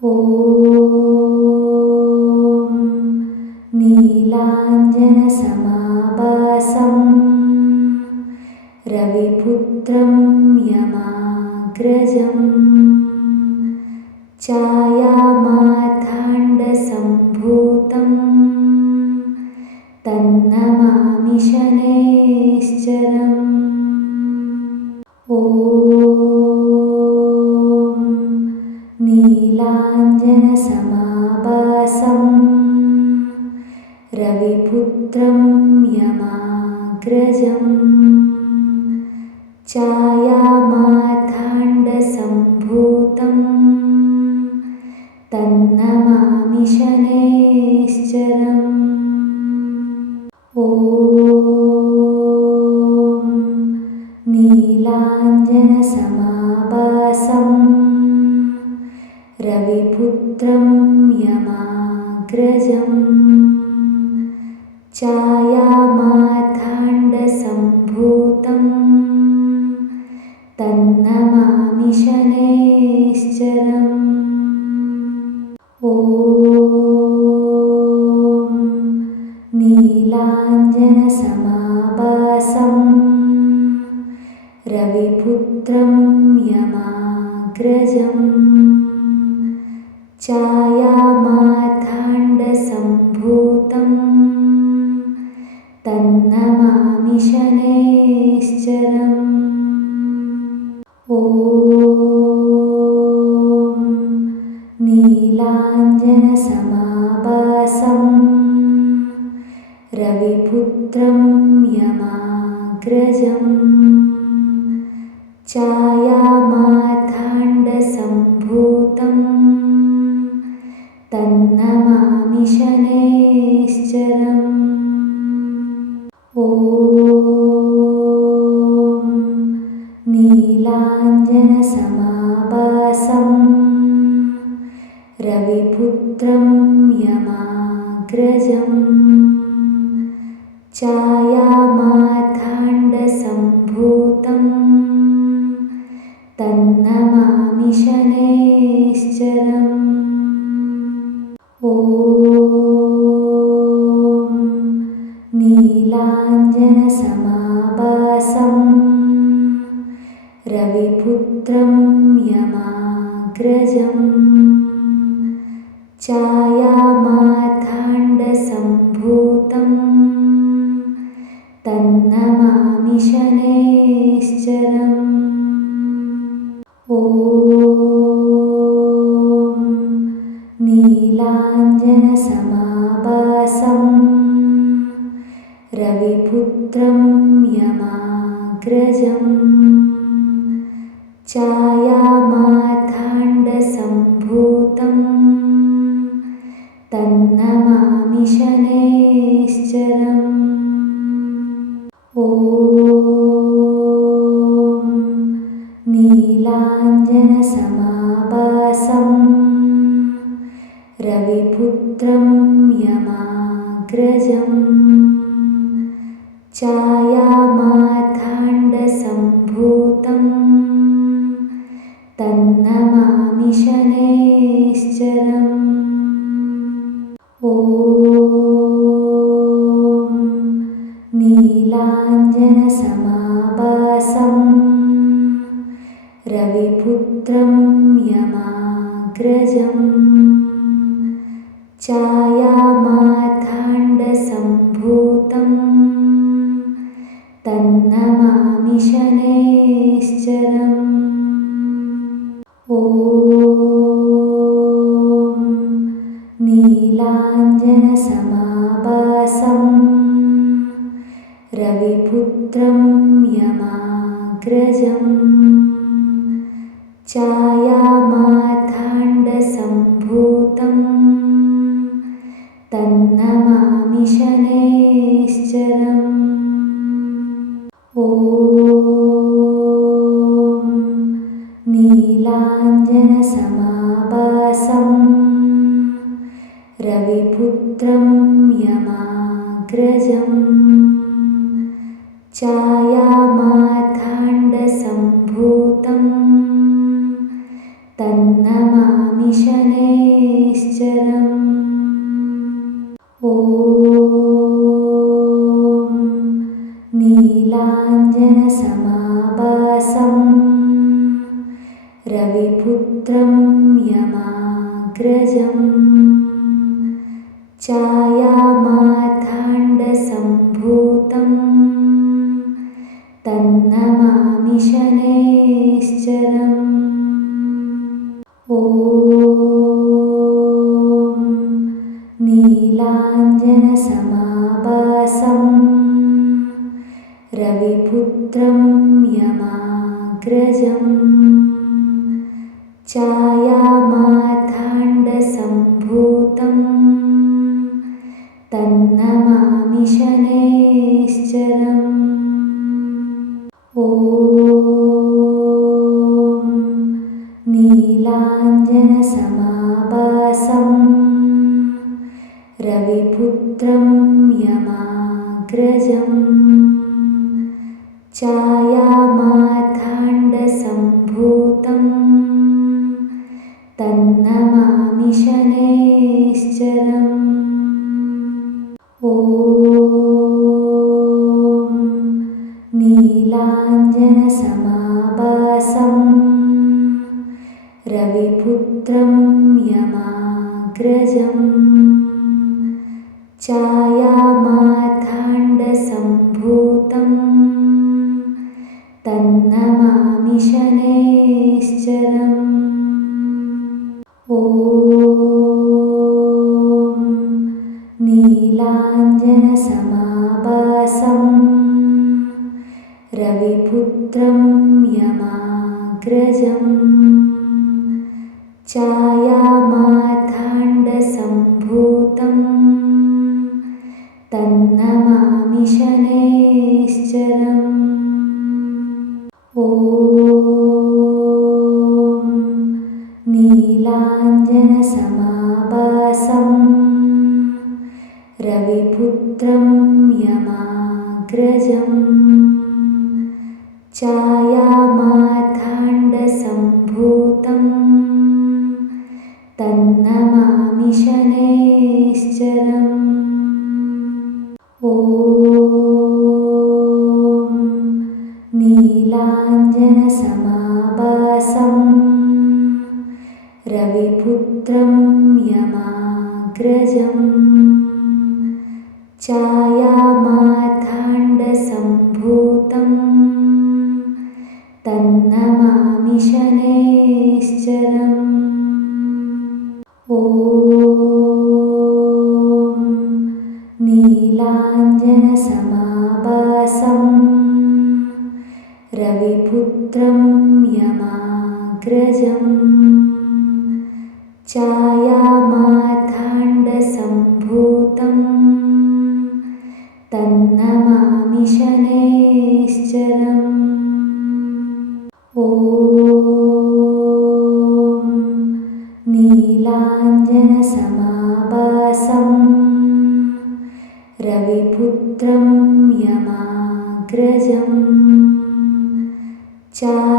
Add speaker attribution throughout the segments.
Speaker 1: ॐ नीलाञ्जनसमाभासं रविपुत्रम् തന്നമാമിശനേശ്ചരം पुत्रं यमाग्रजम्। चायामाताण्डसम्भूतं तन्नमामि मामिशनेश्चरम् ॐ नीलाञ्जनसमावासं रविपुत्रं यमाग्रजम्। रविपुत्रं यमाग्रजम्। तन्नमामि शनैश्च ദ്രജം ഛായാ ञ्जनसमाभासम् रविपुत्रं यमाग्रजम् च नमामि शनेश्चनम् ॐ नीलाञ्जनसमाभासं रविपुत्रं यमाग्रजम्। ചായാമാ ञ्जनसमाभासम् रविपुत्रं यमाग्रजं छाया श्चनम् ॐ नीलाञ्जनसमाभासं रविपुत्रं यमाग्रजम्। छाया मार पुत्रं यमाग्रजम् चा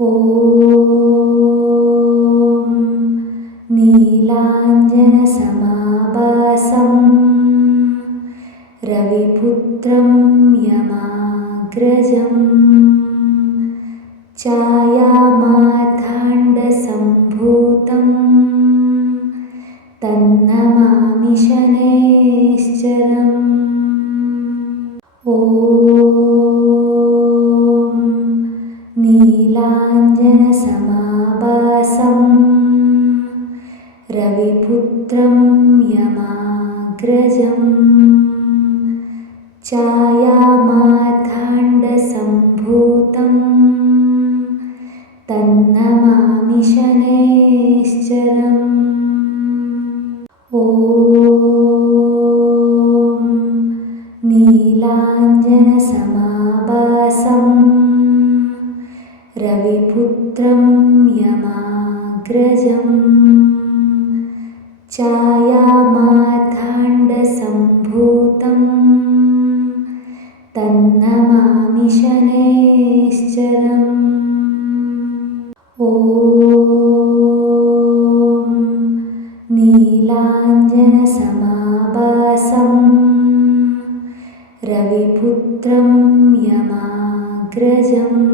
Speaker 1: ॐ नीलाञ्जनसमावासं रविपुत्रं यमाग्रजं च रविपुत्रं यमाग्रजम्।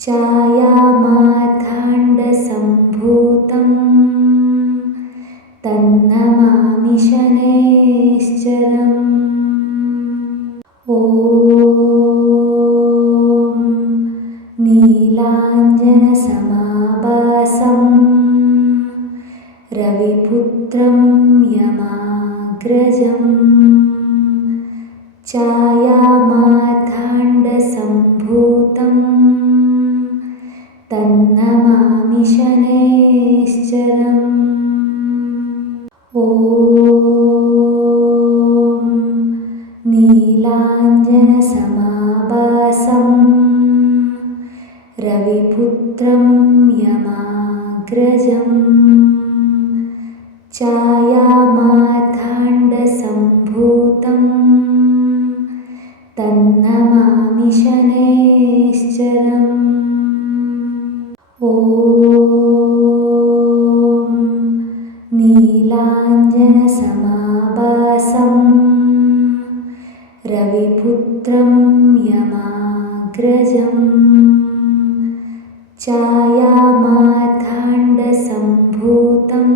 Speaker 1: छायामार्ताण्डसम्भूतं ॐ नीलाञ्जनसमाभासं रविपुत्रं यमाग्रजम् छायामार्ताण्डसम्भूतं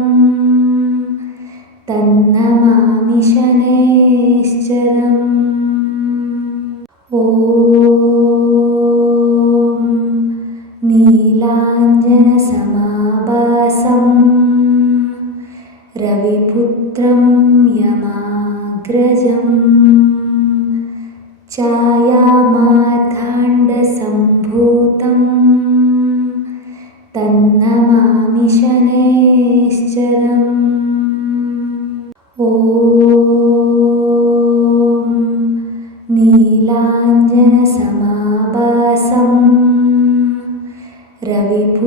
Speaker 1: तन्नमामि शनैश्चरम् ॐ नीलाञ्जनसमाभासं रविपुत्रं यमाग्रजम्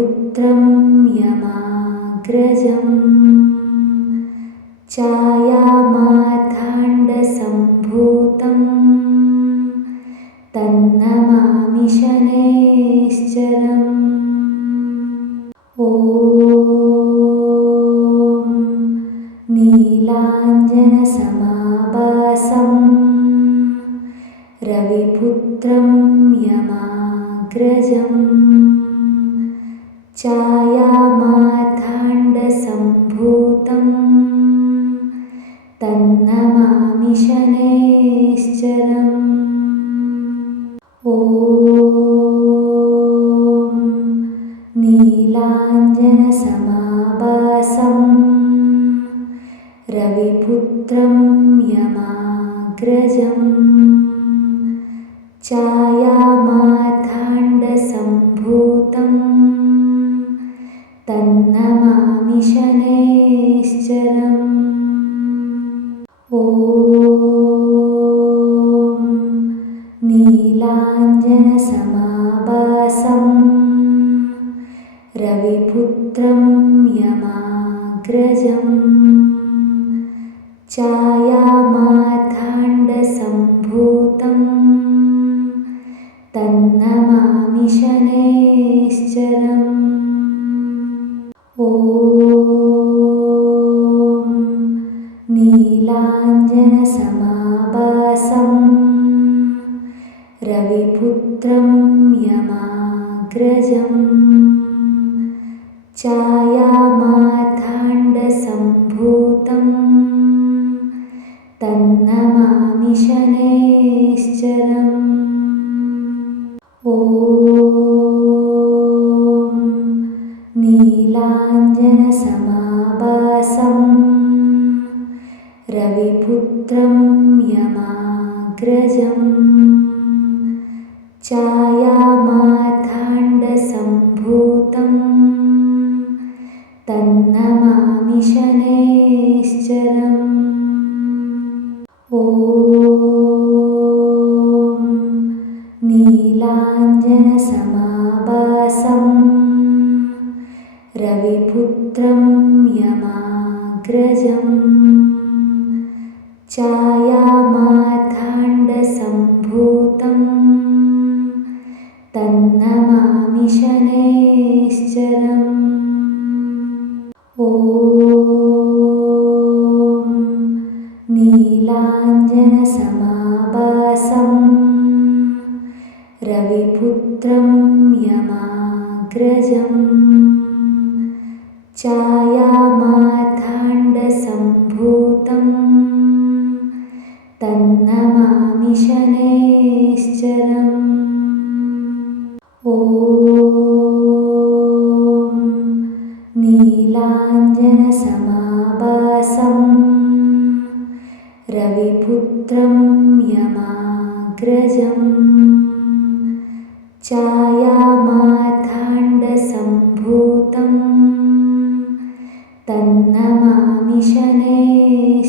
Speaker 1: रविपुत्रं यमाग्रजम् छायामार्ताण्डसम्भूतं रविपुत्रं यमाग्रजम्। छायामार्ताण्डसम्भूतं तन्नमामि शनैश्चरम् ॐ नीलाञ्जनसमाभासं रविपुत्रं यमाग्रजम् यमाग्रजम् छायामार्ताण्डसम्भूतं नीलाञ्जनसमाभासं रविपुत्रं यमाग्रजम् शनैश्चरम्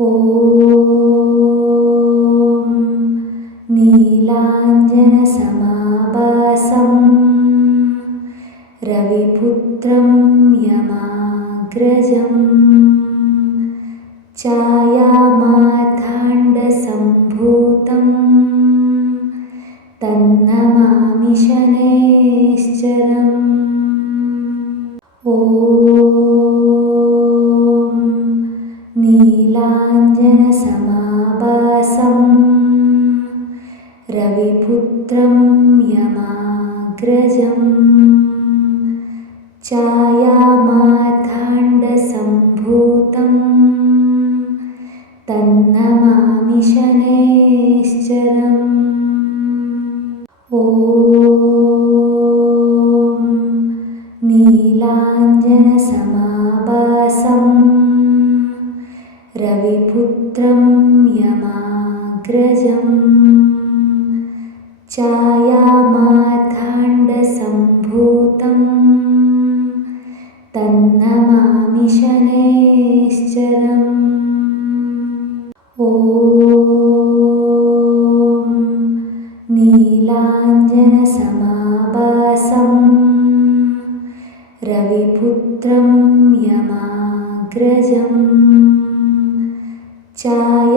Speaker 1: ॐ नीलाञ्जनसमाभासं रविपुत्रं यमाग्रजम्। छायामार्ताण्डसम्भूतं छायामार्ताण्डसम्भूतं रविपुत्रं यमाग्रजम् छायामार्ताण्डसम्भूतं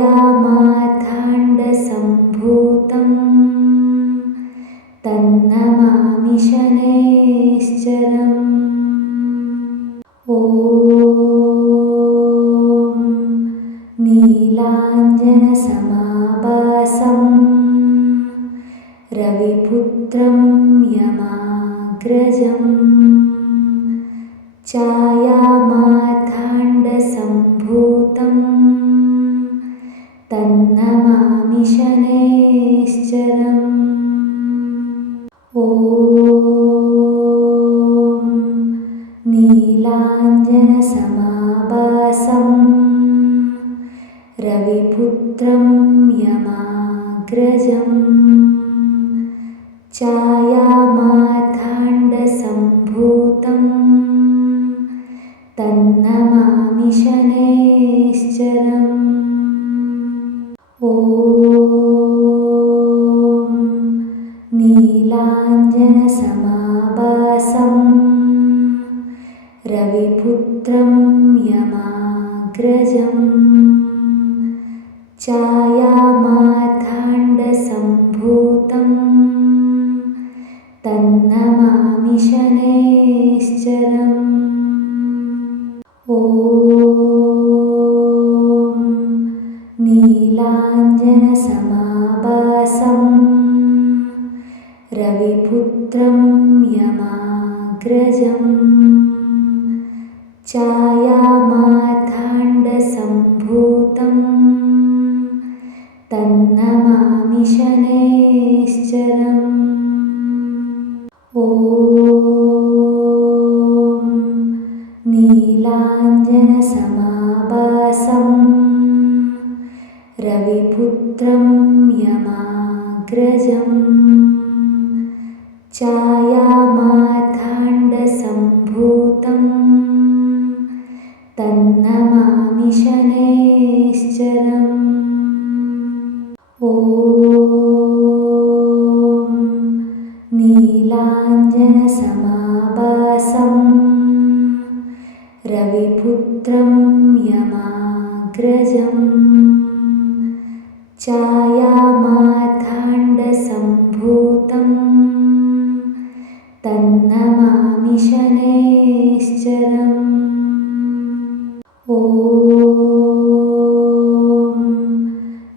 Speaker 1: नीलाञ्जनसमाभासं रविपुत्रं यमाग्रजम्। छायामार्ताण्डसम्भूतं छायामार्ताण्डसम्भूतं तन्नमामि शनैश्चरम् ॐ नीलाञ्जनसमाभासं। रविपुत्रं यमाग्रजम् रविपुत्रं यमाग्रजम्। छायामार्ताण्डसम्भूतं ॐ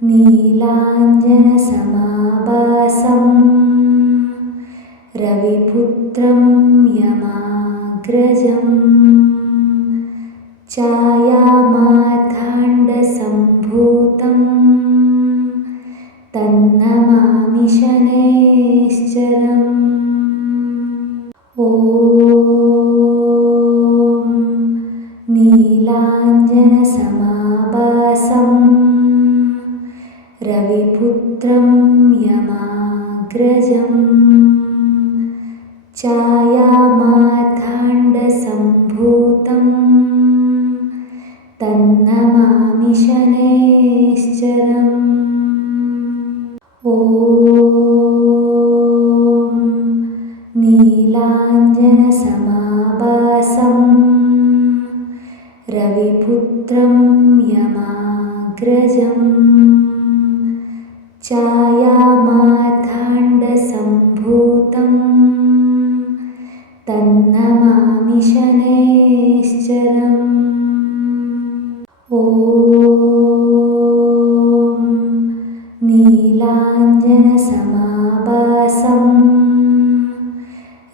Speaker 1: नीलाञ्जनसमाभासं रविपुत्रं यमाग्रजम्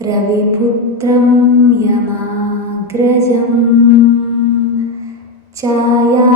Speaker 1: रविपुत्रं यमाग्रजम्। छायामार्ताण्डसम्भूतं